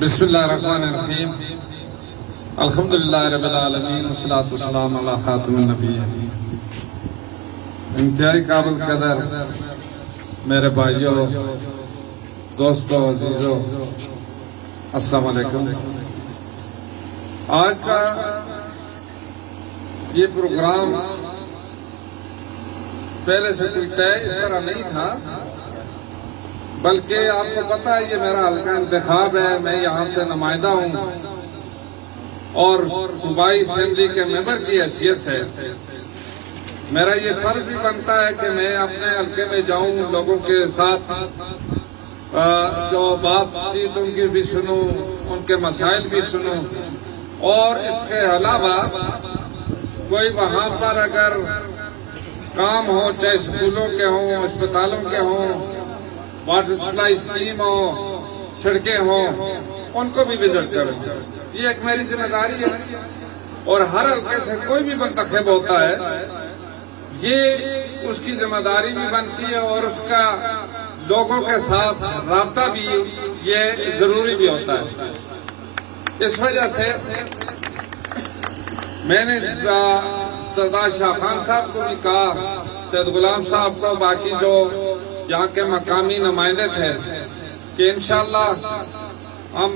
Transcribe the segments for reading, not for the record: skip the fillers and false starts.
بسم اللہ الرحمن الرحیم الحمدللہ رب العالمین والصلاة والسلام علی خاتم النبیین۔ انتہائی قابل قدر میرے بھائیوں، دوستوں، عزیزوں، السلام علیکم۔ آج کا یہ پروگرام پہلے سے کوئی طے اس طرح نہیں تھا، بلکہ آپ کو پتہ ہے یہ میرا حلقہ انتخاب ہے، میں یہاں سے نمائندہ ہوں اور صوبائی اسمبلی کے ممبر کی حیثیت سے میرا یہ فرض بھی بنتا ہے کہ میں اپنے حلقے میں جاؤں، لوگوں کے ساتھ جو بات چیت ان کی بھی سنوں، ان کے مسائل بھی سنوں، اور اس کے علاوہ کوئی وہاں پر اگر کام ہو، چاہے اسکولوں کے ہوں، اسپتالوں کے ہوں، واٹر سپلائی اسکیم ہو، سڑکیں ہوں، ان کو بھی وزٹ کروں۔ یہ ایک میری ذمہ داری ہے، اور ہر حلقے سے کوئی بھی منتخب ہوتا ہے یہ اس کی ذمہ داری بھی بنتی ہے، اور اس کا لوگوں کے ساتھ رابطہ بھی یہ ضروری بھی ہوتا ہے۔ اس وجہ سے میں نے سردار شاہ خان صاحب کو بھی کہا، سید غلام صاحب کو، باقی جو یہاں کے مقامی نمائندے تھے، کہ انشاءاللہ ہم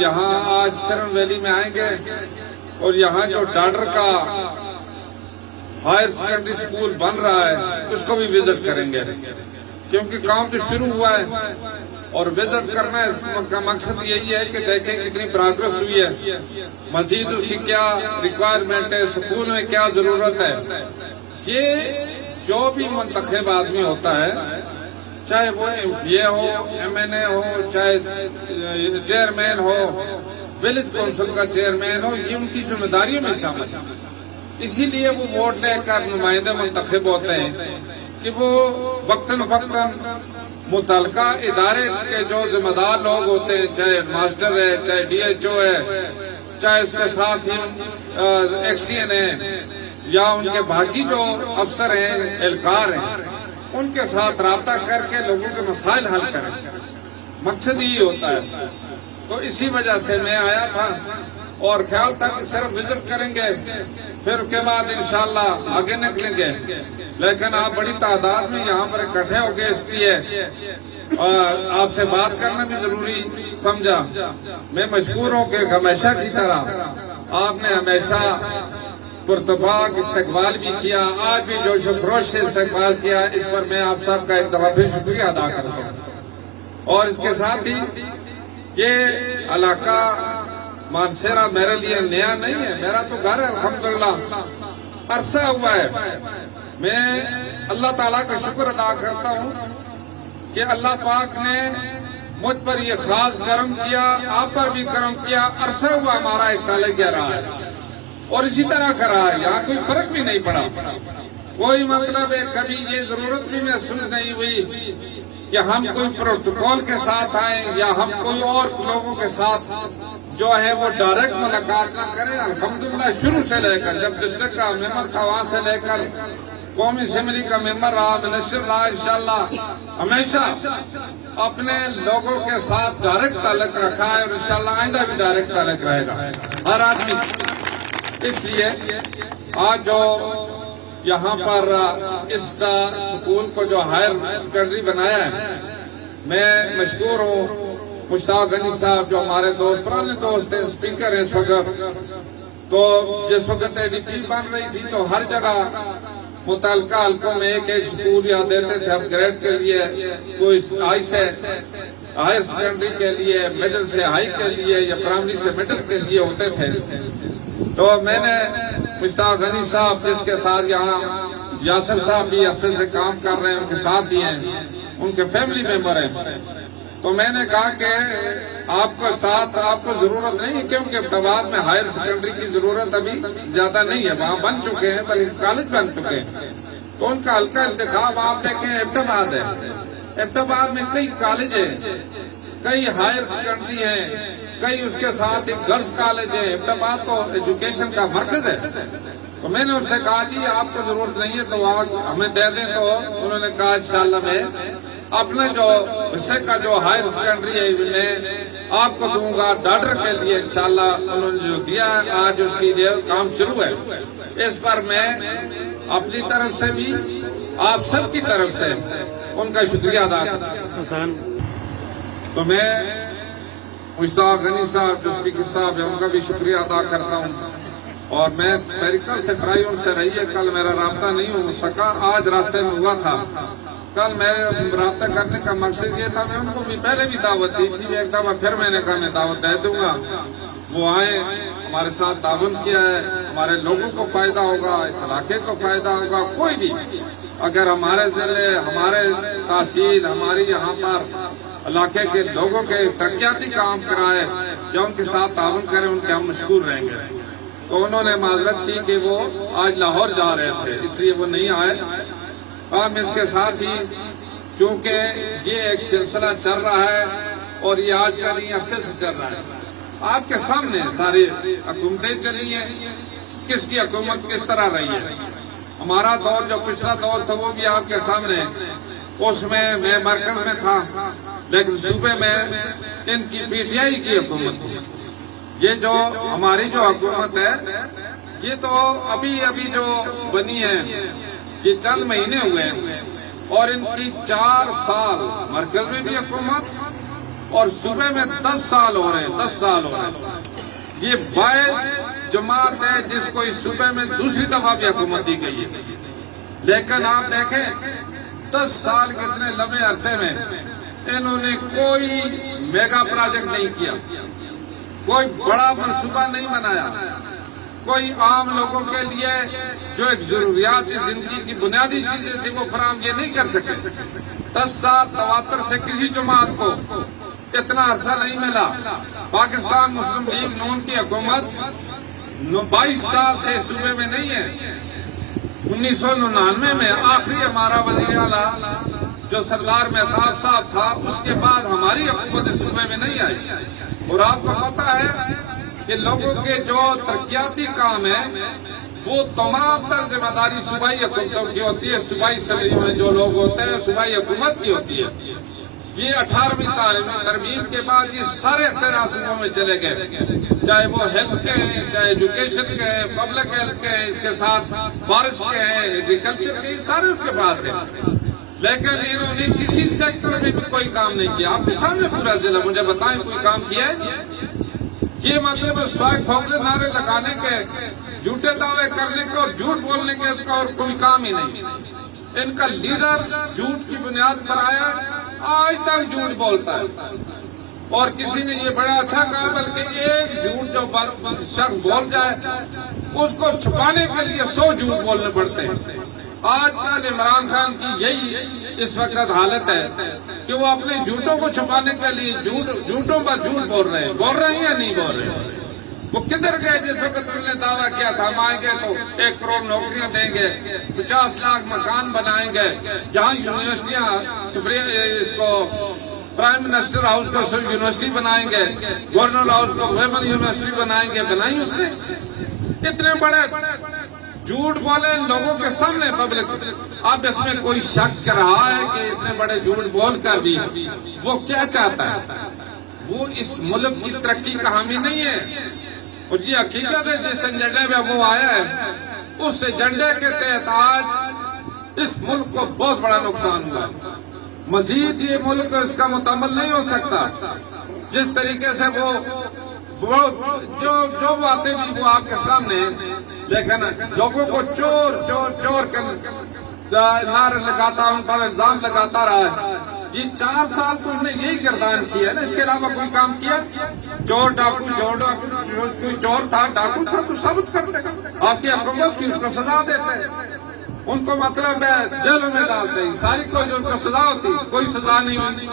یہاں آج سرن ویلی میں آئیں گے اور یہاں جو ڈاڈر کا ہائر سیکنڈری سکول بن رہا ہے اس کو بھی وزٹ کریں گے، کیونکہ کام تو شروع ہوا ہے، اور وزٹ کرنا کا مقصد یہی ہے کہ دیکھیں کتنی پروگریس ہوئی ہے، مزید اس کی کیا ریکوائرمنٹ ہے، سکول میں کیا ضرورت ہے۔ یہ جو بھی منتخب آدمی ہوتا ہے، چاہے وہ ایم پی اے ہو، ایم این اے ہو، چاہے چیئرمین ہو، ولیج کونسل کا چیئرمین ہو، یہ ان کی ذمہ داریوں میں شامل ہے۔ اسی لیے وہ ووٹ لے کر نمائندے منتخب ہوتے ہیں کہ وہ وقتاً فوقتاً متعلقہ ادارے کے جو ذمہ دار لوگ ہوتے ہیں، چاہے ماسٹر ہے، چاہے ڈی ایچ او ہے، چاہے اس کے ساتھ ہی ایکسین ہے، یا ان کے باقی جو افسر ہیں، اہلکار ہیں، ان کے ساتھ رابطہ کر کے لوگوں کے مسائل حل کریں، مقصد یہی ہوتا ہے۔ تو اسی وجہ سے میں آیا تھا، اور خیال تھا کہ صرف وزٹ کریں گے، پھر اس کے بعد انشاءاللہ آگے نکلیں گے، لیکن آپ بڑی تعداد میں یہاں پر اکٹھے ہو گئے، اس لیے آپ سے بات کرنا بھی ضروری سمجھا۔ میں مشکور ہوں کہ ہمیشہ کی طرح آپ نے ہمیشہ پرتپاک استقبال بھی کیا، آج بھی جوش و خروش سے استقبال کیا، اس پر میں آپ سب کا ایک دفعہ پھر شکریہ ادا کرتا ہوں۔ اور اس کے ساتھ ہی یہ علاقہ مانسیرا میرے لیے نیا نہیں ہے، میرا تو گھر ہے، الحمدللہ عرصہ ہوا ہے۔ میں اللہ تعالیٰ کا شکر ادا کرتا ہوں کہ اللہ پاک نے مجھ پر یہ خاص کرم کیا، آپ پر بھی کرم کیا، عرصہ ہوا ہمارا ایک تعلق رہا ہے، اور اسی طرح کرا ہے، یہاں کوئی فرق بھی نہیں پڑا، کوئی مطلب ہے کبھی یہ ضرورت بھی محسوس نہیں ہوئی کہ ہم کوئی پروٹوکول کے ساتھ آئیں، یا ہم کوئی اور لوگوں کے ساتھ جو ہے وہ ڈائریکٹ ملاقات نہ کریں۔ الحمدللہ شروع سے لے کر جب ڈسٹرکٹ کا ممبر تھا، وہاں سے لے کر قومی اسمبلی کا ممبر رہا، منسٹر رہا، انشاءاللہ ہمیشہ اپنے لوگوں کے ساتھ ڈائریکٹ تعلق رکھا ہے، اور انشاءاللہ آئندہ بھی ڈائریکٹ تعلق رہے گا ہر آدمی۔ اس لیے آج جو یہاں پر اس سکول کو جو ہائر سیکنڈری بنایا ہے، میں مشکور ہوں مشتاق غنی صاحب جو ہمارے دوست، پرانے دوست ہیں، اسپیکر ہیں اس وقت۔ تو جس وقت اے ڈی پی بن رہی تھی تو ہر جگہ متعلقہ حلقوں میں ایک ایک سکول یا دیتے تھے اپ گریڈ کے لیے، کوئی ہائی سے ہائر سیکنڈری کے لیے، مڈل سے ہائی کے لیے، یا پرائمری سے مڈل کے لیے ہوتے تھے۔ تو میں نے مشتاق غنی صاحب جس کے ساتھ یہاں یاسر صاحب بھی عرصے سے کام کر رہے ہیں، ان کے ساتھ ہی ہیں، ان کے فیملی ممبر ہیں، تو میں نے کہا کہ آپ کو ساتھ آپ کو ضرورت نہیں، کیونکہ ابٹاباد میں ہائر سیکنڈری کی ضرورت ابھی زیادہ نہیں ہے، وہاں بن چکے ہیں، بلکہ کالج بن چکے ہیں، تو ان کا حلقہ انتخاب آپ دیکھیں ابٹاباد ہے۔ ابٹاباد میں کئی کالج ہیں، کئی ہائر سیکنڈری ہیں، کئی اس کے ساتھ ایک گرلز کالج ہے۔ ابٹاباد تو ایجوکیشن کا مرکز ہے۔ تو میں نے ان سے کہا جی آپ کو ضرورت نہیں ہے تو ہمیں دے دیں، تو انہوں نے کہا انشاءاللہ میں اپنے جو حصے کا جو ہائر سیکنڈری ہے میں آپ کو دوں گا ڈاٹر کے لیے انشاءاللہ انہوں نے جو دیا ہے آج اس کی کام شروع ہے. اس پر میں اپنی طرف سے بھی آپ سب کی طرف سے ان کا شکریہ ادا کرتا ہوں. تو میں مشتاق غنی صاحب جو اسپیکر صاحب ہیں ان کا بھی شکریہ ادا کرتا ہوں. اور میں میری کل سے پڑھائی ان سے رہی ہے, کل میرا رابطہ نہیں ہو سکا, آج راستے میں ہوا تھا. کل میرے رابطہ کرنے کا مقصد یہ تھا, میں ان کو بھی پہلے بھی دعوت دی تھی, ایک دفعہ پھر میں نے کہا میں دعوت دے دوں گا. وہ آئے, ہمارے ساتھ تعاون کیا ہے, ہمارے لوگوں کو فائدہ ہوگا, اس علاقے کو فائدہ ہوگا. کوئی بھی اگر ہمارے ضلع, ہمارے تحصیل, ہماری یہاں پر علاقے کے لوگوں کے ترقیاتی کام کرائے یا ان کے ساتھ تعاون کرے, ان کے ہم مشکور رہیں گے. تو انہوں نے معذرت کی کہ وہ آج لاہور جا رہے تھے اس لیے وہ نہیں آئے. ہم اس کے ساتھ ہی چونکہ یہ ایک سلسلہ چل رہا ہے اور یہ آج کا نہیں عرصے سے چل رہا ہے, آپ کے سامنے ساری حکومتیں چلی ہیں, کس کی حکومت کس طرح رہی ہے. ہمارا دور جو پچھلا دور تھا وہ بھی آپ کے سامنے, اس میں مرکز میں تھا لیکن صوبے میں ان کی پی ٹی آئی کی حکومت تھی. یہ جو ہماری جو حکومت ہے یہ تو ابھی جو بنی ہے یہ چند مہینے ہوئے ہیں اور ان کی 4 سال مرکز میں بھی حکومت اور صوبے میں 10 سال ہو رہے ہیں. 10 سال ہو رہے ہیں. یہ واحد جماعت ہے جس کو اس صوبے میں دوسری دفعہ بھی حکومت دی گئی ہے. لیکن آپ دیکھیں 10 سال کے اتنے لمبے عرصے میں انہوں نے کوئی میگا پروجیکٹ نہیں کیا, کوئی بڑا منصوبہ نہیں بنایا, کوئی عام لوگوں کے لیے جو ایک ضروریات زندگی کی بنیادی چیزیں تھی وہ فراہم یہ نہیں کر سکے. 10 سال تواتر سے کسی جماعت کو اتنا عرصہ نہیں ملا. پاکستان مسلم لیگ نون کی حکومت 22 سال سے صوبے میں نہیں ہے. 1999 میں آخری ہمارا وزیر اعلیٰ جو سردار مہتاب صاحب تھا, اس کے بعد ہماری حکومت صوبے میں نہیں آئی. اور آپ کو پتا ہے کہ لوگوں کے جو ترقیاتی کام ہیں وہ تمام تر ذمہ داری صوبائی حکومتوں کی ہوتی ہے. صوبائی اسمبلیوں میں جو لوگ ہوتے ہیں صوبائی حکومت کی ہوتی ہے. یہ 18ویں تعلیمی ترمیم کے بعد یہ سارے اختیارات صوبوں میں چلے گئے, چاہے وہ ہیلتھ کے ہیں, چاہے ایجوکیشن کے ہیں, پبلک ہیلتھ کے ہیں, اس کے ساتھ فارسٹ کے ہیں, ایگریکلچر کے, سارے اس کے پاس ہیں. لیکن انہوں نے کسی سیکٹر میں بھی کوئی کام نہیں کیا. آپ کے سامنے پورا ضلع, مجھے بتائیں کوئی کام کیا ہے؟ یہ مطلب سوائے کھوکھلے نعرے لگانے کے, جھوٹے دعوے کرنے کے اور جھوٹ بولنے کے اس کا اور کوئی کام ہی نہیں. ان کا لیڈر جھوٹ کی بنیاد پر آیا, آج تک جھوٹ بولتا ہے. اور کسی نے یہ بڑا اچھا کہا بلکہ ایک جھوٹ جو شخص بول جائے اس کو چھپانے کے لیے 100 جھوٹ بولنے پڑتے ہیں. آج کل عمران خان کی یہی اس وقت حالت ہے کہ وہ اپنے جھوٹوں کو چھپانے کے لیے جھوٹوں پر جھوٹ بول رہے ہیں یا نہیں بول رہے ہیں. وہ کدھر گئے جس وقت انہوں نے دعویٰ کیا تھا ہم آئیں گے تو 1 کروڑ نوکریاں دیں گے, 50 لاکھ مکان بنائیں گے, جہاں یونیورسٹیاں اس کو پرائم منسٹر ہاؤس کو یونیورسٹی بنائیں گے, گورنر ہاؤس کو ویمن یونیورسٹی بنائیں گے. بنائی اس نے اتنے بڑے جھوٹ بولے لوگوں کے سامنے پبلک. اب اس میں کوئی شک کر رہا ہے کہ اتنے بڑے جھوٹ بول کر بھی وہ کیا چاہتا ہے؟ وہ اس ملک کی ترقی کا حامی نہیں ہے. اور یہ حقیقت ہے جس ایجنڈے میں وہ آیا ہے اس ایجنڈے کے تحت آج اس ملک کو بہت بڑا نقصان ہوا. مزید یہ ملک اس کا مکمل نہیں ہو سکتا. جس طریقے سے وہ جو باتیں بھی وہ آپ کے سامنے, لیکن لوگوں کو چور کر نعرے لگاتا, ان پر الزام لگاتا رہا ہے. یہ 4 سال تو انہوں نے یہی گردان کیا ہے نا, اس کے علاوہ کوئی کام کیا؟ چور ڈاکو کوئی چور تھا, ڈاکو تھا تو ثابت کرتے, آپ کی حکومت کی اس کو سزا دیتے, ان کو مطلب ہے جیلوں میں ڈالتے. ساری کو جو ان کو سزا ہوتی کوئی سزا نہیں ہوتی.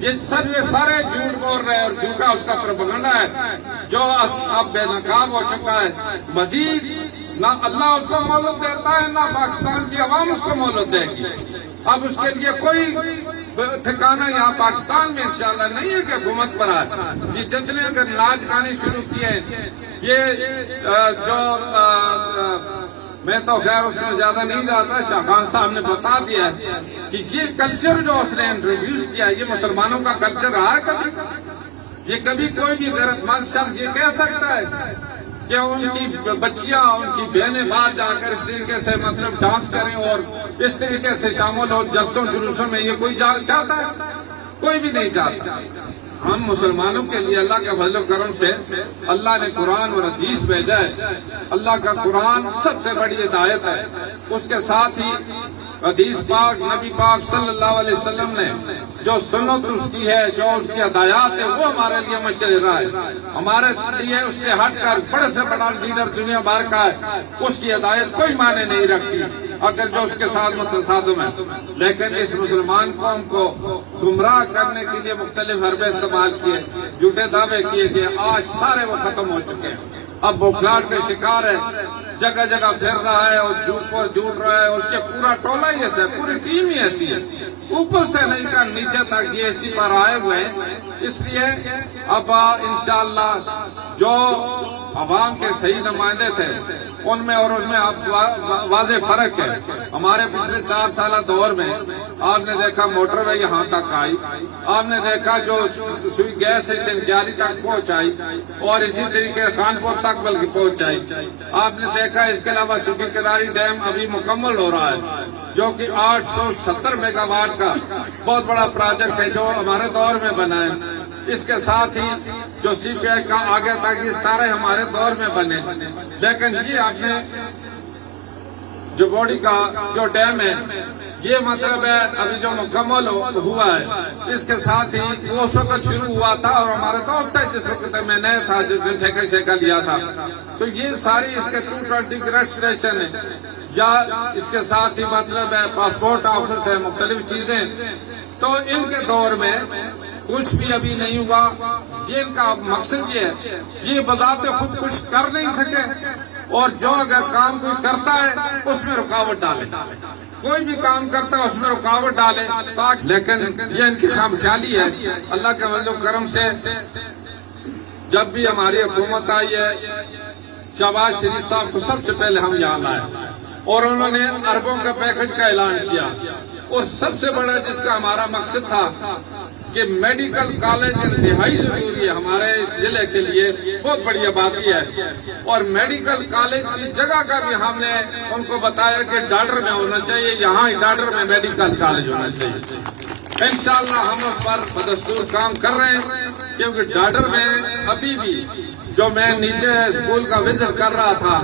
یہ سارے جھوٹ بول رہے ہیں اور جھوٹا اس کا پروپیگنڈا ہے جو اب بے نقاب ہو چکا ہے. مزید نہ اللہ اس کو مہلت دیتا ہے نہ پاکستان کی عوام اس کو مہلت دے گی. اب اس کے لیے کوئی ٹھکانہ یہاں پاکستان میں انشاءاللہ نہیں ہے کہ حکومت پر آئے. یہ جتنے اگر ناچ گانے شروع کیے, یہ جو میں تو خیر اس میں زیادہ نہیں جاتا، شاہ خان صاحب نے بتا دیا ہے کہ یہ کلچر جو اس نے انٹروڈیوس کیا، یہ مسلمانوں کا کلچر رہا ہے کبھی؟ یہ کبھی کوئی بھی غیرت مند شخص یہ کہہ سکتا ہے کہ ان کی بچیاں، ان کی بہنیں باہر جا کر اس طریقے سے مطلب ڈانس کریں اور اس طریقے سے شامل ہو جلسوں جلوسوں میں؟ یہ کوئی چاہتا ہے؟ کوئی بھی نہیں چاہتا۔ ہم مسلمانوں کے لیے اللہ کے فضل و کرم سے اللہ نے قرآن اور حدیث بھیجا ہے۔ اللہ کا قرآن سب سے بڑی ہدایت ہے، اس کے ساتھ ہی حدیث پاک، نبی پاک صلی اللہ علیہ وسلم نے جو سنت اس کی ہے، جو اس کی ہدایات ہے، وہ ہمارے لیے مشرع ہے۔ ہمارے لیے اس سے ہٹ کر بڑے سے بڑا لیڈر دنیا بھر کا ہے، اس کی ہدایت کوئی معنی نہیں رکھتی اگر جو اس کے ساتھ متصادم ہے۔ لیکن اس مسلمان قوم کو گمراہ کرنے کے لیے مختلف حربے استعمال کیے، جھوٹے دعوے کیے گئے، آج سارے وہ ختم ہو چکے ہیں۔ اب بوکھلاہٹ کے شکار ہے، جگہ جگہ پھر رہا ہے اور جھوٹ پر جھوٹ رہا ہے، اس کے پورا ٹولہ ہی ایسا ہے، پوری ٹیم ہی ایسی ہے، اوپر سے نہیں کر نیچے تک یہ اسی پر آئے ہوئے ہیں۔ اس لیے اب انشاءاللہ جو عوام کے صحیح نمائندے تھے ان میں اور ان میں اب واضح فرق ہے۔ ہمارے پچھلے 4 سالہ دور میں آپ نے دیکھا موٹر وے یہاں تک آئی، آپ نے دیکھا جو سوئی گیس اسٹیشن گیاری تک پہنچائی اور اسی طریقے خانپور تک بلکہ پہنچائی۔ آپ نے دیکھا اس کے علاوہ سکی کراری ڈیم ابھی مکمل ہو رہا ہے جو کہ 870 میگا واٹ کا بہت بڑا پروجیکٹ ہے جو ہمارے دور میں بنا ہے۔ اس کے ساتھ ہی جو سی پی آئی کا آگے تک یہ سارے ہمارے دور میں بنے، لیکن یہ آپ نے جو باڈی کا جو ڈیم ہے یہ مطلب ہے ابھی جو مکمل ہوا ہے، اس کے ساتھ ہی وہ اس وقت شروع ہوا تھا اور ہمارے دوست ہے جس وقت میں نئے تھا، جس نے ٹھیکہ شیکہ لیا تھا، تو یہ ساری اس کے 220 کی رجسٹریشن ہے یا اس کے ساتھ ہی مطلب ہے پاسپورٹ آفس ہے، مختلف چیزیں، تو ان کے دور میں کچھ بھی ابھی نہیں ہوا۔ یہ ان کا مقصد یہ ہے، یہ بذات خود کچھ کر نہیں سکے اور جو اگر کام کوئی کرتا ہے اس میں رکاوٹ ڈالے، کوئی بھی کام کرتا ہے اس میں رکاوٹ ڈالے، لیکن یہ ان کی خام خیالی ہے۔ اللہ کے فضل و کرم سے جب بھی ہماری حکومت آئی ہے، شہباز شریف صاحب کو سب سے پہلے ہم یہاں لائے اور انہوں نے اربوں کا پیکج کا اعلان کیا، اور سب سے بڑا جس کا ہمارا مقصد تھا کہ میڈیکل کالج انتہائی ضروری ہے ہمارے اس ضلع کے لیے، بہت بڑی آبادی ہے، اور میڈیکل کالج کی جگہ کا بھی ہم نے ان کو بتایا کہ ڈاڈر میں ہونا چاہیے، یہاں ہی ڈاڈر میں میڈیکل کالج ہونا چاہیے۔ انشاءاللہ ہم اس پر بدستور کام کر رہے ہیں، کیونکہ ڈاڈر میں ابھی بھی جو میں نیچے اسکول کا وزٹ کر رہا تھا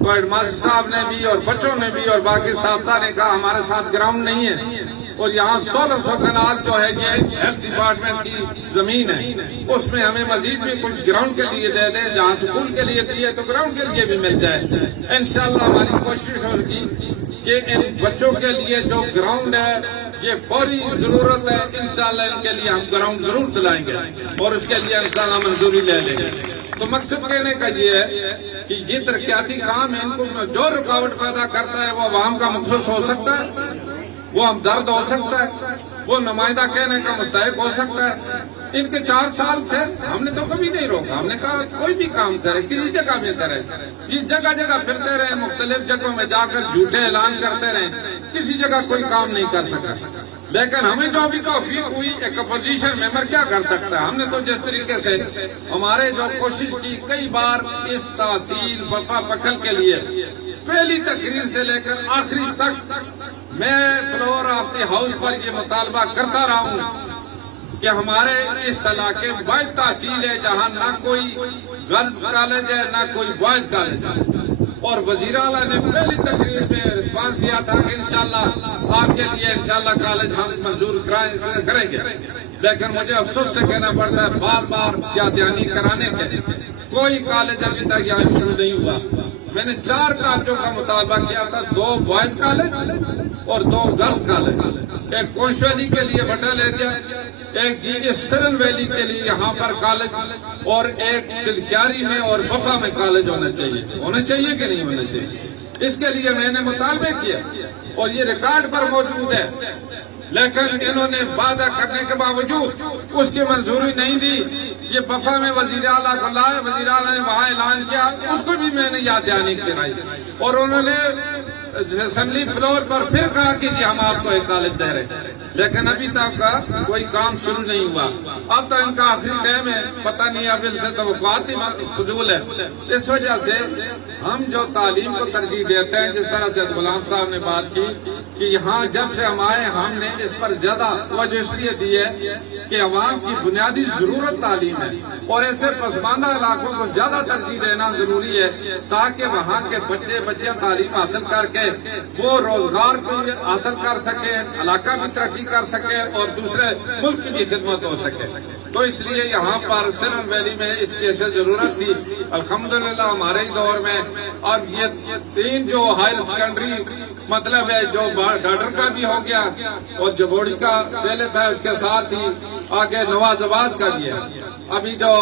تو ہیڈ ماسٹر صاحب نے بھی اور بچوں نے بھی اور باقی اساتذہ نے کہا ہمارے ساتھ گراؤنڈ نہیں ہے، اور یہاں 1600 کنال جو ہے یہ ہیلتھ ڈپارٹمنٹ کی زمین ہے، اس میں ہمیں مزید بھی کچھ گراؤنڈ کے لیے دے دیں، جہاں سکول کے لیے دیے تو گراؤنڈ کے لیے بھی مل جائے۔ انشاءاللہ ہماری کوشش ہوگی کہ ان بچوں کے لیے جو گراؤنڈ ہے یہ فوری ضرورت ہے، انشاءاللہ ان کے لیے ہم گراؤنڈ ضرور دلائیں گے اور اس کے لیے انشاءاللہ منظوری لے لیں گے۔ تو مقصد کہنے کا یہ ہے کہ یہ ترقیاتی کام ہے، ان کو جو رکاوٹ پیدا کرتا ہے وہ عوام کا مخصوص ہو سکتا ہے، وہ ہمدرد ہو سکتا ہے، وہ نمائندہ کہنے کا مستحق ہو سکتا ہے۔ ان کے 4 سال تھے، ہم نے تو کبھی نہیں روکا، ہم نے کہا کوئی بھی کام کرے، کسی جگہ میں کرے، یہ جگہ جگہ پھرتے رہے، مختلف جگہوں میں جا کر جھوٹے اعلان کرتے رہے، کسی جگہ کوئی کام نہیں کر سکا۔ لیکن ہمیں جو ابھی توفیق ہوئی، ایک اپوزیشن ممبر کیا کر سکتا ہے؟ ہم نے تو جس طریقے سے ہمارے جو کوشش کی کئی بار اس تحصیل وفا پکھل کے لیے پہلی تقریر سے لے کر آخری تک میں فلور آف دی ہاؤس پر یہ مطالبہ کرتا رہا ہوں کہ ہمارے اس علاقے میں واحد تحصیل ہے جہاں نہ کوئی گرلز کالج ہے نہ کوئی بوائز کالج ہے، اور وزیر اعلیٰ نے پہلی تقریر میں رسپانس دیا تھا کہ انشاءاللہ آپ کے لیے انشاءاللہ کالج ہم منظور کریں گے، لیکن مجھے افسوس سے کہنا پڑتا ہے بار بار یاددہانی کرانے کے کوئی کالج ابھی تک یہاں شروع نہیں ہوا۔ میں نے 4 کالجوں کا مطالبہ کیا تھا، 2 بوائز کالج اور 2 گرلز کالج، ایک کونش ویلی کے لیے بٹل ایریا، ایک یہ سرن ویلی کے لیے یہاں پر کالج، اور ایک سلکیاری میں اور وفا میں کالج ہونا چاہیے کہ نہیں ہونا چاہیے۔ اس کے لیے میں نے مطالبے کیا اور یہ ریکارڈ پر موجود ہے، لیکن انہوں نے وعدہ کرنے کے باوجود اس کی منظوری نہیں دی۔ یہ بفا میں وزیر اعلیٰ کو لائے، وزیر اعلیٰ نے وہاں اعلان کیا، اس کو بھی میں نے یاد دہانی کرائی، اور انہوں نے اسمبلی فلور پر پھر کہا کہ جی ہم آپ کو ایک کالج دے رہے ہیں، لیکن ابھی تک کا کوئی کام شروع نہیں ہوا۔ اب تو ان کا آخری ٹائم ہے، پتہ نہیں اب ان سے توقعات ہی فضول ہے۔ اس وجہ سے ہم جو تعلیم کو ترجیح دیتے ہیں، جس طرح سے غلام صاحب نے بات کی کہ یہاں جب سے ہم آئے ہم نے اس پر زیادہ توجہ اس لیے دی ہے کہ عوام کی بنیادی ضرورت تعلیم ہے، اور ایسے پسماندہ علاقوں کو زیادہ ترجیح دینا ضروری ہے تاکہ وہاں کے بچیاں تعلیم حاصل کر کے وہ روزگار بھی حاصل کر سکے، علاقہ بھی ترقی کر سکے اور دوسرے ملک کی بھی خدمت ہو سکے۔ تو اس لیے یہاں پر سرن ویلی میں اس کی ایسے ضرورت تھی۔ الحمدللہ ہمارے ہی دور میں اب یہ 3 جو ہائر سیکنڈری مطلب ہے جو ڈاکٹر کا بھی ہو گیا اور جبوڑی کا پہلے تھا، اس کے ساتھ ہی آگے نواز آباد کا بھی ہے۔ ابھی جو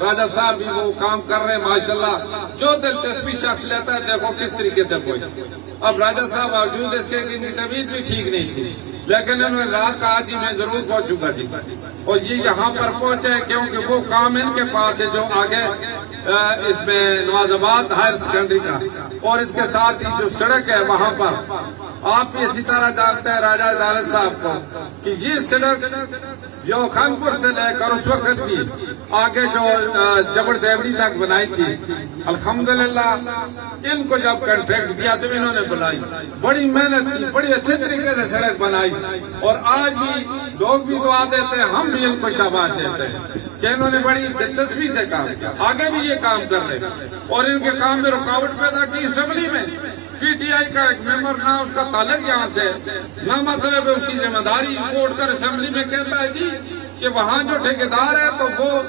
راجہ صاحب بھی وہ کام کر رہے ہیں ماشاءاللہ، جو دلچسپی شخص لیتا ہے دیکھو کس طریقے سے کوئی۔ اب راجہ صاحب باوجود اس کے ان کی طبیعت بھی ٹھیک نہیں تھی، لیکن انہوں نے رات کہا جی میں ضرور پہنچوں گا جی، اور یہ یہاں پر پہنچے کیونکہ وہ کام ان کے پاس ہے جو آگے اس میں نواز آباد ہائر سیکنڈری کا، اور اس کے ساتھ ہی جو سڑک ہے وہاں پر آپ بھی اسی طرح جانتے ہیں راجہ عدالت صاحب کو کہ یہ سڑک جو خانپور سے لے کر اس وقت بھی آگے جو جبڑ دیوڑی تک بنائی تھی، الحمدللہ ان کو جب کنٹریکٹ دیا تو انہوں نے بنائی، بڑی محنت کی، بڑی اچھے طریقے سے سڑک بنائی، اور آج بھی لوگ بھی دعا دیتے ہیں، ہم بھی ان کو شاباش دیتے ہیں کہ انہوں نے بڑی دلچسپی سے کام کیا، آگے بھی یہ کام کر رہے ہیں، اور ان کے کام میں رکاوٹ پیدا کی اسمبلی میں۔ پی ٹی آئی کا ایک ممبر نہ اس کا تعلق یہاں سے نہ مطلب ہے اس کی ذمہ داری، وہ اٹھ کر اسمبلی میں کہتا ہے جی کہ وہاں جو ٹھیکیدار ہے تو وہ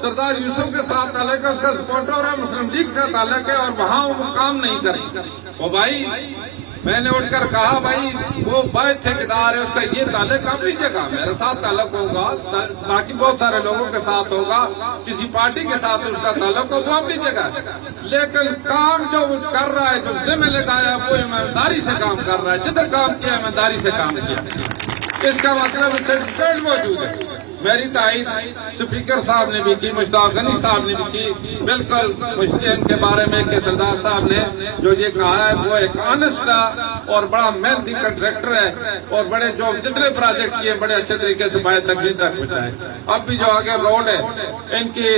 سردار یوسف کے ساتھ تعلق ہے، اس کا سپورٹر ہے، مسلم لیگ سے تعلق ہے، اور وہاں وہ کام نہیں کرے۔ وہ بھائی میں نے اٹھ کر کہا بھائی وہ بھائی ٹھیکیدار ہے، اس کا یہ تعلق اپنی جگہ میرے ساتھ تعلق ہوگا، باقی بہت سارے لوگوں کے ساتھ ہوگا، کسی پارٹی کے ساتھ اس کا تعلق ہوگا، وہ اپنی جگہ ہے، لیکن کام جو کر رہا ہے، جو ذمہ لگایا وہ ایمانداری سے کام کر رہا ہے، جدھر کام کیا ایمانداری سے کام کیا، اس کا مطلب سرٹیفکیٹ موجود ہے۔ میری تائید سپیکر صاحب نے بھی کی، مشتاق غنی صاحب نے بھی کی، بالکل ان کے بارے میں کہ سردار صاحب نے جو یہ کہا ہے وہ ایک آنسٹ اور بڑا محنتی کنٹریکٹر ہے، اور بڑے جو جتنے پروجیکٹ کیے بڑے اچھے طریقے سے باہر تک پہنچائے۔ اب بھی جو آگے روڈ ہے ان کی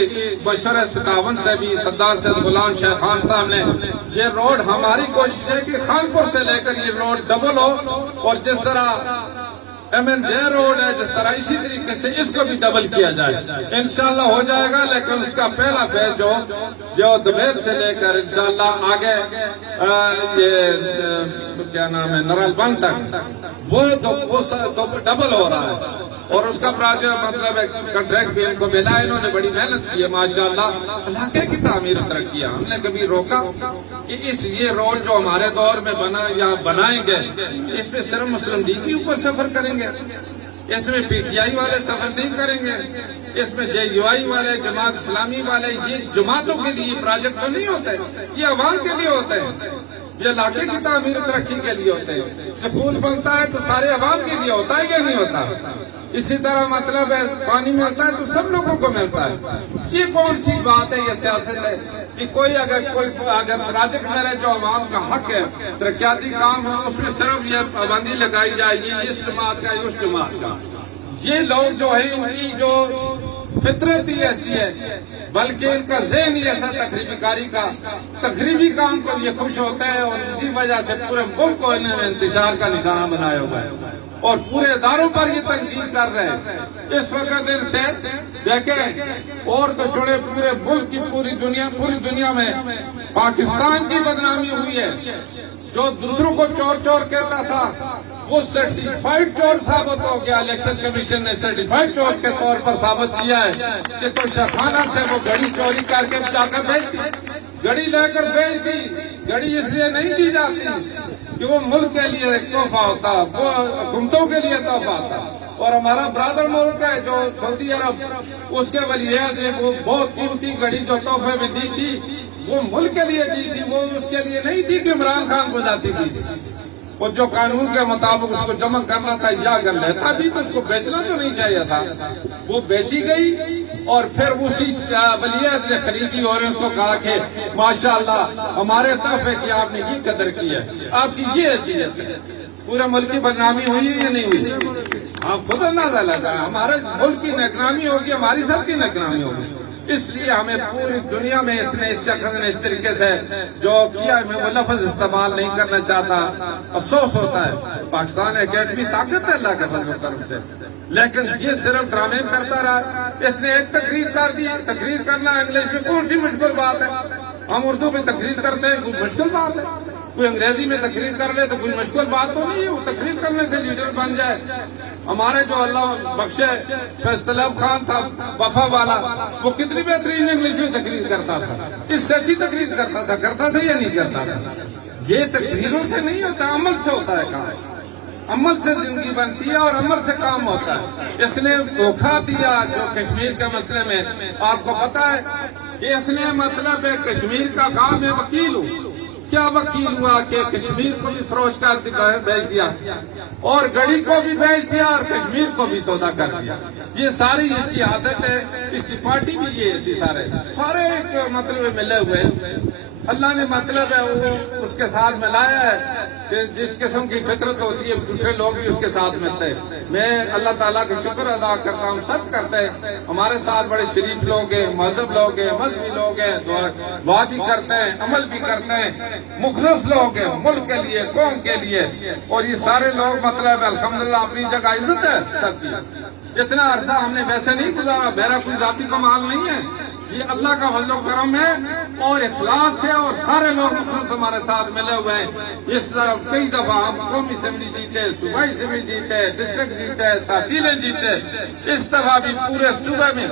مشورہ 57 سے بھی سردار سید غلام شاہ خان صاحب نے یہ روڈ، ہماری کوشش ہے کہ خانپور سے لے کر یہ روڈ ڈبل ہو، اور جس طرح ایم این جے روڈ ہے جس طرح اسی طریقے سے اس کو بھی ڈبل کیا جائے، انشاءاللہ ہو جائے گا، لیکن اس کا پہلا فیز جو دبیل سے لے کر انشاءاللہ آگے یہ کیا نام ہے نرال بند تک وہ ڈبل ہو رہا ہے، اور اس کا پروجیکٹ مطلب ہے کنٹریکٹ بھی ان کو ملا ہے، انہوں نے بڑی محنت کی ہے ماشاءاللہ، علاقے کی تعمیر ترقی ہے۔ ہم نے کبھی روکا کہ یہ روڈ جو ہمارے دور میں بنا یا بنائیں گے اس میں صرف مسلم لیگ کے اوپر سفر کریں گے، اس میں پی ٹی آئی والے سفر نہیں کریں گے، اس میں جے یو آئی والے، جماعت اسلامی والے، یہ جماعتوں کے لیے پروجیکٹ تو نہیں ہوتے، یہ عوام کے لیے ہوتے ہیں، یہ علاقے کی تعمیر ترقی کے لیے ہوتے ہیں۔ سکول بنتا ہے تو سارے عوام کے لیے ہوتا ہے یا نہیں ہوتا؟ اسی طرح مطلب ہے پانی ملتا ہے تو سب لوگوں کو ملتا ہے۔ یہ کون سی بات ہے، یہ سیاست ہے کہ کوئی اگر پروجیکٹ ملے جو عوام کا حق ہے، ترقیاتی کام ہو، اس میں صرف یہ پابندی لگائی جائے گی اس جماعت کا اس جماعت کا۔ یہ لوگ جو ہیں ان کی جو فطرت ہی ایسی ہے، بلکہ ان کا ذہن ہی ایسا تخریبی کاری کا، تخریبی کام کو یہ خوش ہوتا ہے، اور اسی وجہ سے پورے ملک کو انہوں نے انتشار کا نشانہ بنایا ہوا ہے، اور پورے اداروں پر یہ تنقید کر رہے ہیں۔ اس وقت ان سے دیکھیں اور تو چھوڑے پورے ملک کی پوری دنیا میں پاکستان کی بدنامی ہوئی ہے، جو دوسروں کو چور چور کہتا تھا وہ سرٹیفائیڈ چور ثابت ہو گیا۔ الیکشن کمیشن نے سرٹیفائیڈ چور کے طور پر ثابت کیا ہے کہ تو شاہخانہ سے وہ گھڑی چوری کر کے جا کر بیچ دی، گھڑی لے کر بیچ دی۔ گھڑی اس لیے نہیں دی جاتی کہ وہ ملک کے لیے ایک تحفہ ہوتا، وہ حکومتوں کے لیے تحفہ ہوتا، اور ہمارا برادر ملک ہے جو سعودی عرب، اس کے ولی عہد نے وہ بہت قیمتی گھڑی جو تحفے میں دی تھی وہ ملک کے لیے دی تھی، وہ اس کے لیے نہیں تھی کہ عمران خان کو جاتی دی تھی۔ وہ جو قانون کے مطابق اس کو جمع کرنا تھا یا اگر لیتا بھی تو اس کو بیچنا تو نہیں چاہیے تھا، وہ بیچی گئی اور پھر اسی ولیعہد نے خریدی اور ان کو کہا کہ ماشاءاللہ ہمارے تحفے کی آپ نے یہ قدر کی ہے، آپ کی یہ حیثیت ہے۔ پورے ملک کی بدنامی ہوئی ہے یا نہیں ہوئی؟ آپ خود اندازہ لگائیں، ہمارے ملک کی ناکامی ہوگی، ہماری سب کی ناکامی ہوگی۔ اس لیے ہمیں پوری دنیا میں اس نے اس شخص نے اس طریقے سے جو کیا، میں وہ لفظ استعمال نہیں کرنا چاہتا، افسوس ہوتا ہے۔ پاکستان اکیڈمی طاقت ہے اللہ کے فضل و کرم سے، لیکن یہ صرف ڈرامے کرتا رہا۔ اس نے ایک تقریر کر دی، تقریر کرنا انگلش میں کون سی مشکل بات ہے؟ ہم اردو میں تقریر کرتے ہیں، کوئی مشکل بات ہے؟ کوئی انگریزی میں تقریر کر لے تو کوئی مشکل بات تو نہیں ہے، وہ تقریر کرنے سے لیڈر بن جائے۔ ہمارے جو اللہ بخشے فیض طلب خان تھا وفا والا، وہ کتنی بہترین انگلش میں تقریر کرتا تھا، اس سے اچھی تقریر کرتا تھا یا نہیں کرتا تھا؟ یہ تقریروں سے نہیں ہوتا، عمل سے ہوتا ہے کام، عمل سے زندگی بنتی ہے اور عمل سے کام ہوتا ہے۔ اس نے دھوکہ دیا جو کشمیر کے مسئلے میں، آپ کو پتا ہے کہ اس نے مطلب ہے کشمیر کا کام ہے وکیل ہوں، کیا وکیل ہوا کہ کشمیر کو بھی فروخت کر بھیج دیا اور گڑھی کو بھی بھیج دیا اور کشمیر کو بھی سودا کر دیا۔ یہ ساری اس کی عادت ہے، اس کی پارٹی بھی یہ ایسی سارے مطلب ملے ہوئے۔ اللہ نے مطلب ہے وہ اس کے ساتھ ملایا ہے کہ جس قسم کی فطرت ہوتی ہے دوسرے لوگ بھی اس کے ساتھ ملتے ہیں۔ میں اللہ تعالیٰ کا شکر ادا کرتا ہوں، سب کرتے ہیں، ہمارے ساتھ بڑے شریف لوگ ہیں، مہذب لوگ ہیں، مذہبی لوگ ہیں، دعا بھی کرتے ہیں، عمل بھی کرتے ہیں، مخلص لوگ ہیں ملک کے لیے، قوم کے لیے، اور یہ سارے لوگ مطلب الحمدللہ اپنی جگہ عزت ہے سب کی۔ اتنا عرصہ ہم نے ویسے نہیں گزارا، میرا کوئی ذاتی کمال نہیں ہے، یہ اللہ کا فضل و کرم ہے اور اخلاص ہے، اور سارے لوگ مخلص ہمارے ساتھ ملے ہوئے ہیں۔ اس طرح کئی دفعہ ہم قومی اسمبلی جیتے، صوبائی اسمبلی جیتے، ڈسٹرکٹ جیتے، تحصیلیں جیتے۔ اس دفعہ بھی پورے صوبے میں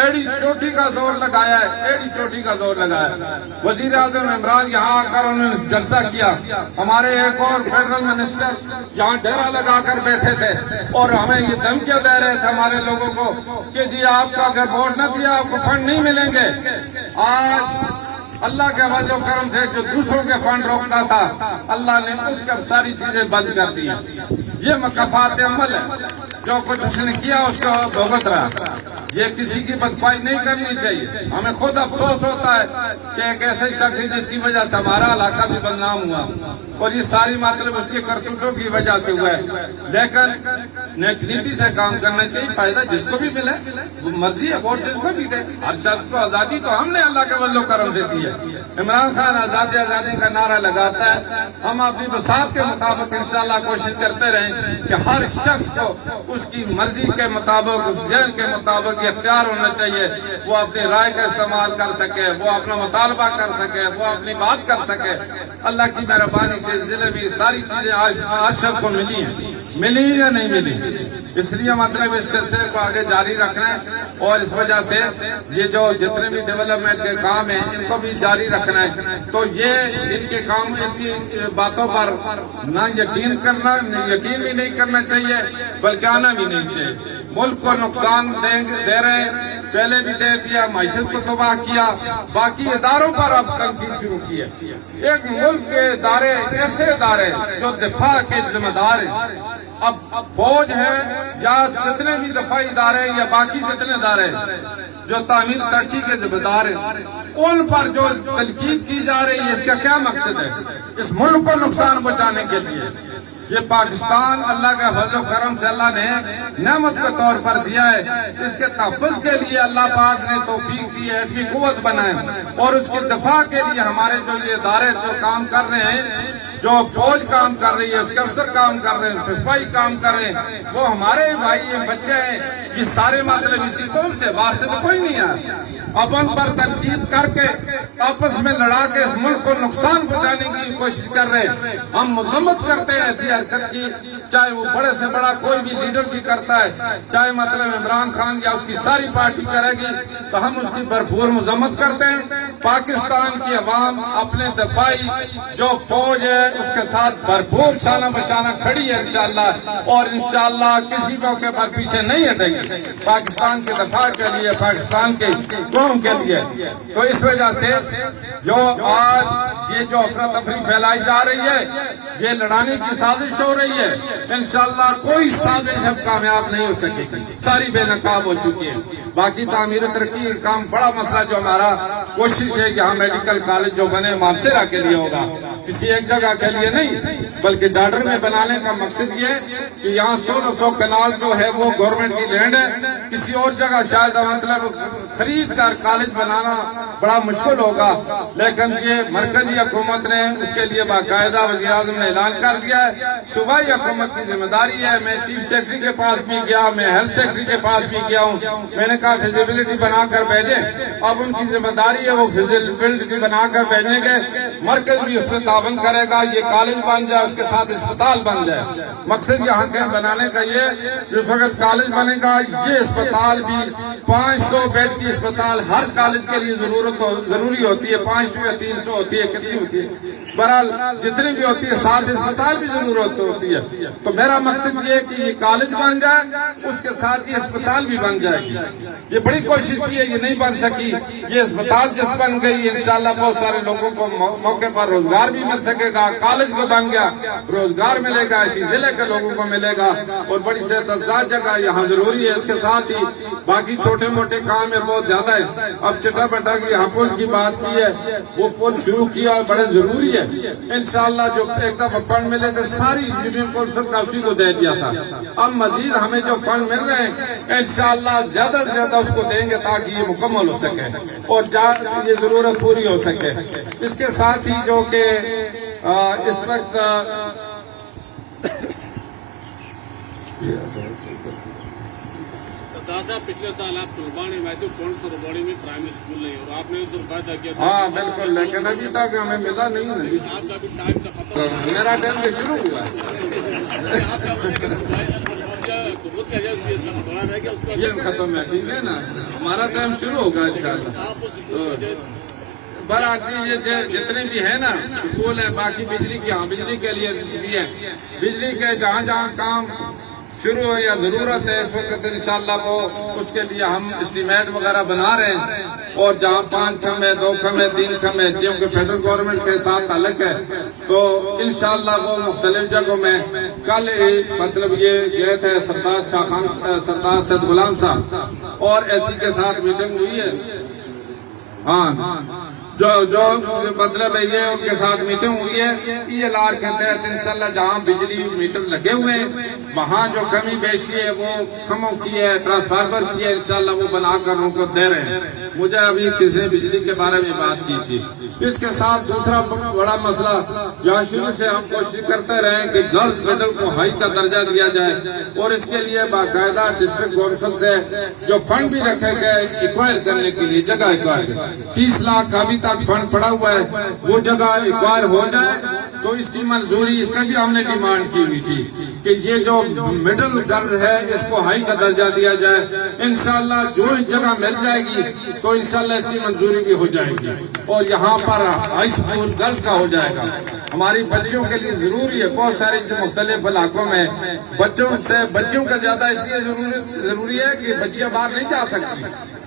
ایڑی چوٹی کا زور لگایا ہے، ایڑی چوٹی کا زور لگایا ہے۔ وزیر اعظم عمران یہاں آ کر انہوں نے جلسہ کیا، ہمارے ایک اور فیڈرل منسٹر یہاں ڈیرا لگا کر بیٹھے تھے اور ہمیں یہ دھمکیاں دے رہے تھے ہمارے لوگوں کو کہ جی آپ کا اگر ووٹ نہ دیا آپ کو فنڈ نہیں ملیں گے۔ آج اللہ کے فضل و کرم سے جو دوسروں کے فنڈ روکتا تھا، اللہ نے اس کا ساری چیزیں بند کر دی۔ یہ مکافات عمل ہے، جو کچھ اس نے کیا اس کا بھگت رہا۔ یہ کسی کی بدفائی نہیں کرنی چاہیے۔ ہمیں خود افسوس ہوتا ہے کہ ایک ایسے شخص جس کی وجہ سے ہمارا علاقہ بھی بدنام ہوا اور یہ ساری مطلب اس کے کرتوتوں کی وجہ سے ہوا ہے، لیکن نیک نیتی سے کام کرنا چاہیے۔ فائدہ جس کو بھی ملے، وہ مرضی ہے، ووٹ جس کو بھی دے، ہر شخص کو آزادی تو ہم نے اللہ کے فضل و کرم سے دی ہے۔ عمران خان آزادی آزادی کا نعرہ لگاتا ہے، ہم اپنی بساط کے مطابق انشاءاللہ کوشش کرتے رہیں کہ ہر شخص کو اس کی مرضی کے مطابق، اس ذہن کے مطابق اختیار ہونا چاہیے، وہ اپنی رائے کا استعمال کر سکے، وہ اپنا مطالبہ کر سکے، وہ اپنی بات کر سکے۔ اللہ کی مہربانی سے ضلع میں ساری چیزیں آج شخص کو ملی ہیں، ملی یا نہیں ملی؟ اس لیے مطلب اس سلسلے کو آگے جاری رکھنا ہے، اور اس وجہ سے یہ جو جتنے بھی ڈیولپمنٹ کے کام ہیں ان کو بھی جاری رکھنا ہے۔ تو یہ ان کے کام، ان کی باتوں پر نہ یقین کرنا، یقین بھی نہیں کرنا چاہیے بلکہ آنا بھی نہیں چاہیے۔ ملک کو نقصان دے رہے ہیں، پہلے بھی دے دیا، معیشت کو تباہ کیا، باقی اداروں پر اب تنقید شروع کی ہے۔ ایک ملک کے ادارے ایسے ادارے جو دفاع کے ذمہ دار ہیں، اب فوج ہے یا جتنے بھی دفاعی ادارے یا باقی جتنے ادارے جو تعمیر ترقی کے ذمہ دار ہیں، ان پر جو تنقید کی جا رہی ہے، اس کا کیا مقصد ہے؟ اس ملک کو نقصان پہنچانے کے لیے۔ یہ پاکستان اللہ کا فضل و کرم سے اللہ نے نعمت کے طور پر دیا ہے، اس کے تحفظ کے لیے اللہ پاک نے توفیق دی ہے، ایٹمی قوت بنائے، اور اس کے دفاع کے لیے ہمارے جو یہ ادارے جو کام کر رہے ہیں، جو فوج کام کر رہی ہے، اس کے افسر کام کر رہے ہیں، اس کے سپاہی کام کر رہے ہیں، وہ ہمارے بھائی ہیں، بچے ہیں، یہ سارے مطلب اسی قوم سے، باہر سے تو کوئی نہیں ہے۔ اب ان پر تنقید کر کے آپس میں لڑا کے اس ملک کو نقصان پہنچانے کی کوشش کر رہے ہیں۔ ہم مذمت کرتے ہیں ایسی حرکت کی، چاہے وہ بڑے سے بڑا کوئی بھی لیڈر بھی کرتا ہے، چاہے مطلب عمران خان یا اس کی ساری پارٹی کرے گی، تو ہم اس کی بھرپور مذمت کرتے ہیں۔ پاکستان کی عوام اپنے دفاعی جو فوج ہے اس کے ساتھ بھرپور شانہ بشانہ کھڑی ہے انشاءاللہ، اور انشاءاللہ کسی موقع پر پیچھے نہیں ہٹے گی۔ پاکستان کے دفاع کے لیے، پاکستان کے قوم کے لیے. تو اس وجہ سے جو آج یہ جو افراتفری پھیلائی جا رہی ہے یہ لڑانے کی سازش ہو رہی ہے. انشاءاللہ کوئی سازش اب کامیاب نہیں ہو سکے گی, ساری بے نقاب ہو چکی ہے. باقی تعمیر و ترقی کا کام بڑا مسئلہ جو ہمارا کوشش ہے کہ ہم میڈیکل کالج جو بنے مابصرہ کے لیے ہوگا, کسی ایک جگہ کے لیے نہیں بلکہ ڈاڈر میں بنانے کا مقصد یہ کہ یہاں 1600 کنال جو ہے وہ گورنمنٹ کی لینڈ ہے. کسی اور جگہ شاید مطلب خرید کر کالج بنانا بڑا مشکل ہوگا, لیکن یہ مرکزی حکومت نے اس کے لیے باقاعدہ وزیر اعظم نے اعلان کر دیا ہے. صوبائی حکومت کی ذمہ داری ہے. میں چیف سیکرٹری کے پاس بھی گیا, میں ہیلتھ سیکرٹری کے پاس بھی گیا ہوں. میں نے کہا فیزیبلٹی بنا کر بھیجیں. اب ان کی ذمہ داری ہے وہ فیزیبلٹی بنا کر بھیجیں گے. مرکز بھی اس میں تعاون کرے گا, یہ کالج بن جائے اس کے ساتھ اسپتال بن جائے. مقصد یہاں کے بنانے کا یہ جس وقت کالج بنے گا یہ اسپتال بھی 500 بیڈ کی اسپتال ہر کالج کے لیے ضروری ہوتی ہے. 500 یا 300 ہوتی ہے, کتنی ہوتی ہے, بہرحال جتنی بھی ہوتی ہے, 7 اسپتال بھی ضرورت ہوتی ہے. تو میرا مقصد یہ ہے کہ یہ کالج بن جائے اس کے ساتھ یہ اسپتال بھی بن جائے گی. یہ بڑی کوشش کی ہے, یہ نہیں بن سکی. یہ اسپتال جس بن گئی انشاءاللہ بہت سارے لوگوں کو موقع پر روزگار بھی مل سکے گا. کالج کو بن گیا روزگار ملے گا, اسی ضلع کے لوگوں کو ملے گا, اور بڑی صحت افزا جگہ یہاں ضروری ہے. اس کے ساتھ ہی باقی چھوٹے موٹے کام ہے بہت زیادہ ہے. اب چٹا بٹا کی یہاں پل کی بات کی ہے, وہ پل شروع کیا اور بڑے ضروری ہے. انشاءاللہ جو ایک دفعہ فنڈ ملے تھے ساری یونین کونسل کا اسی کو دے دیا تھا. اب مزید ہمیں جو فنڈ مل رہے ہیں انشاءاللہ زیادہ سے زیادہ اس کو دیں گے تاکہ یہ مکمل ہو سکے اور یہ ضرورت پوری ہو سکے. اس کے ساتھ ہی جو کہ اس وقت دادا پچھلے سال آپ قربانی میں تو کون سا رباڑی میں پرائمری اسکول نہیں اور آپ نے ادھر وعدہ کیا تھا. ہاں بالکل, لیکن ابھی تک ہمیں ملا نہیں. آپ کا بھی ٹائم کا ختم, میرا ٹائم تو شروع ہوا یہ ختم ہے, ٹھیک ہے نا, ہمارا ٹائم شروع ہوگا انشاءاللہ. برآتی یہ جتنے بھی ہیں نا سکول ہے, باقی بجلی کی, ہاں بجلی کے لیے بھی ہے. بجلی کے جہاں جہاں کام شروع ہے یا ضرورت ہے اس وقت انشاءاللہ وہ اس کے لیے ہم اسٹیمیٹ وغیرہ بنا رہے ہیں. اور جہاں 5 کھمبے 2 کھمبے 3 کھمبے کیونکہ فیڈرل گورنمنٹ کے ساتھ تعلق ہے تو انشاءاللہ وہ مختلف جگہوں میں. کل مطلب یہ گئے تھے سردار سید غلام صاحب اور ایسی کے ساتھ میٹنگ ہوئی ہے. ہاں جو مطلب ہے یہ ان کے ساتھ میٹنگ ہوئی ہے. ELR کے تحت انشاءاللہ جہاں بجلی میٹر لگے ہوئے ہیں وہاں جو کمی بیشی ہے وہ کموں کی ہے, ٹرانسفارمر کی ہے, انشاءاللہ وہ بنا کر ان کو دے رہے ہیں. مجھے ابھی کسی نے بجلی کے بارے میں بات کی تھی. اس کے ساتھ دوسرا بڑا مسئلہ یہاں شروع سے ہم کوشش کرتے رہے کہ گرلز میڈل کو ہائی کا درجہ دیا جائے اور اس کے لیے باقاعدہ ڈسٹرکٹ کونسل سے جو فنڈ بھی رکھے گئے ایکوائر کرنے کے لیے جگہ ایکوائر 30 لاکھ ابھی تک فنڈ پڑا ہوا ہے, وہ جگہ ایکوائر ہو جائے تو اس کی منظوری, اس کا بھی ہم نے ڈیمانڈ کی ہوئی تھی کہ یہ جو مڈل گرلز ہے اس کو ہائی کا درجہ دیا جائے. انشاءاللہ جو جگہ مل جائے گی تو انشاءاللہ اس کی منظوری بھی ہو جائے گی اور یہاں پر ہائی سکول گرلز کا ہو جائے گا. ہماری بچیوں کے لیے ضروری ہے, بہت سارے مختلف علاقوں میں بچیوں کا زیادہ اس لیے ضروری ہے کہ بچیاں باہر نہیں جا سکتی,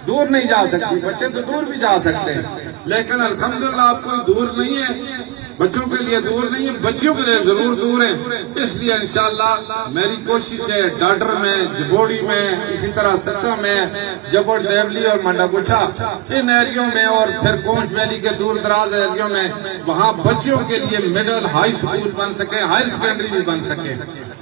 دور نہیں جا سکتی. بچے تو دور بھی جا سکتے ہیں لیکن الحمدللہ آپ کوئی دور نہیں ہے, بچوں کے لیے دور نہیں ہے, بچیوں کے لیے ضرور دور ہے. اس لیے انشاءاللہ میری کوشش ہے ڈاڈر میں, جبوڑی میں, اسی طرح سچا میں, جبوڑ دیولی اور منڈا گچھا ان ایریوں میں اور پھر کونچ ویلی کے دور دراز ایریوں میں وہاں بچیوں کے لیے مڈل ہائی سکول بن سکے, ہائی سیکنڈری بھی بن سکے.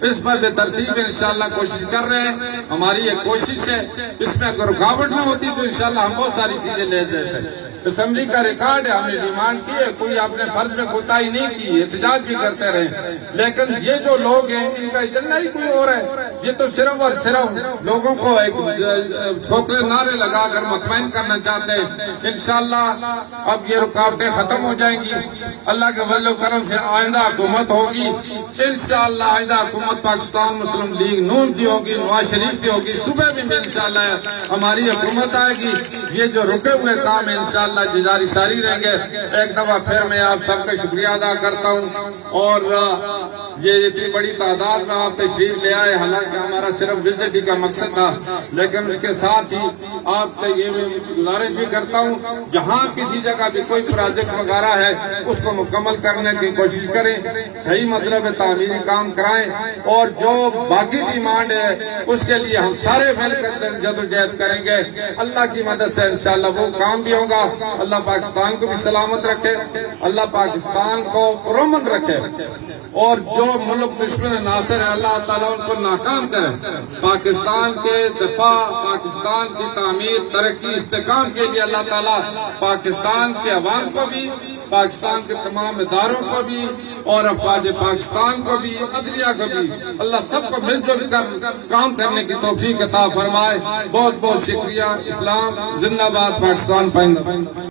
اس پر بے ترتیب انشاءاللہ کوشش کر رہے ہیں. ہماری ایک کوشش ہے, اس میں اگر رکاوٹ نہ ہوتی تو انشاءاللہ ہم بہت ساری چیزیں لے دیتے. اسمبلی کا ریکارڈ ہے, ہم نے ڈیمانڈ کی ہے, کوئی اپنے فرض میں کوتاہی نہیں کی, احتجاج بھی کرتے رہے. لیکن یہ جو لوگ ہیں ان کا ایجنڈا ہی کوئی اور ہے. یہ تو صرف اور صرف لوگوں کو ایک ٹھوکرے نعرے لگا کر مطمئن کرنا چاہتے ہیں. انشاءاللہ اب یہ رکاوٹیں ختم ہو جائیں گی. اللہ کے فضل و کرم سے آئندہ حکومت ہوگی انشاءاللہ. آئندہ حکومت پاکستان مسلم لیگ نون کی ہوگی, نواز شریف کی ہوگی. صبح میں انشاءاللہ ہماری حکومت آئے گی. یہ جو رکے ہوئے کام ہے انشاءاللہ جاری ساری رہیں گے. ایک دفعہ پھر میں آپ سب کا شکریہ ادا کرتا ہوں اور یہ اتنی بڑی تعداد میں آپ تشریف لے آئے، حالانکہ ہمارا صرف وزٹ ہی کا مقصد تھا، لیکن اس کے ساتھ ہی آپ سے یہ گزارش بھی کرتا ہوں جہاں کسی جگہ بھی کوئی پروجیکٹ وغیرہ ہے اس کو مکمل کرنے کی کوشش کریں، صحیح مطلب ہے تعمیری کام کرائیں، اور جو باقی ڈیمانڈ ہے اس کے لیے ہم سارے مل کر جدوجہد کریں گے۔ اللہ کی مدد سے انشاءاللہ وہ کام بھی ہوگا۔ اللہ پاکستان کو بھی سلامت رکھے، اللہ پاکستان کو پرامن رکھے، اور جو ملک دشمن ناصر ہے اللہ تعالیٰ ان کو ناکام کرے۔ پاکستان کے دفاع، پاکستان کی تعمیر، ترقی، استحکام کے لیے اللہ تعالیٰ پاکستان کے عوام کو بھی، پاکستان کے تمام اداروں کو بھی، اور افواج پاکستان کو بھی، عدلیہ کو بھی، اللہ سب کو مل جل کر کام کرنے کی توفیق عطا فرمائے۔ بہت بہت شکریہ۔ اسلام زندہ باد، پاکستان پائندہ۔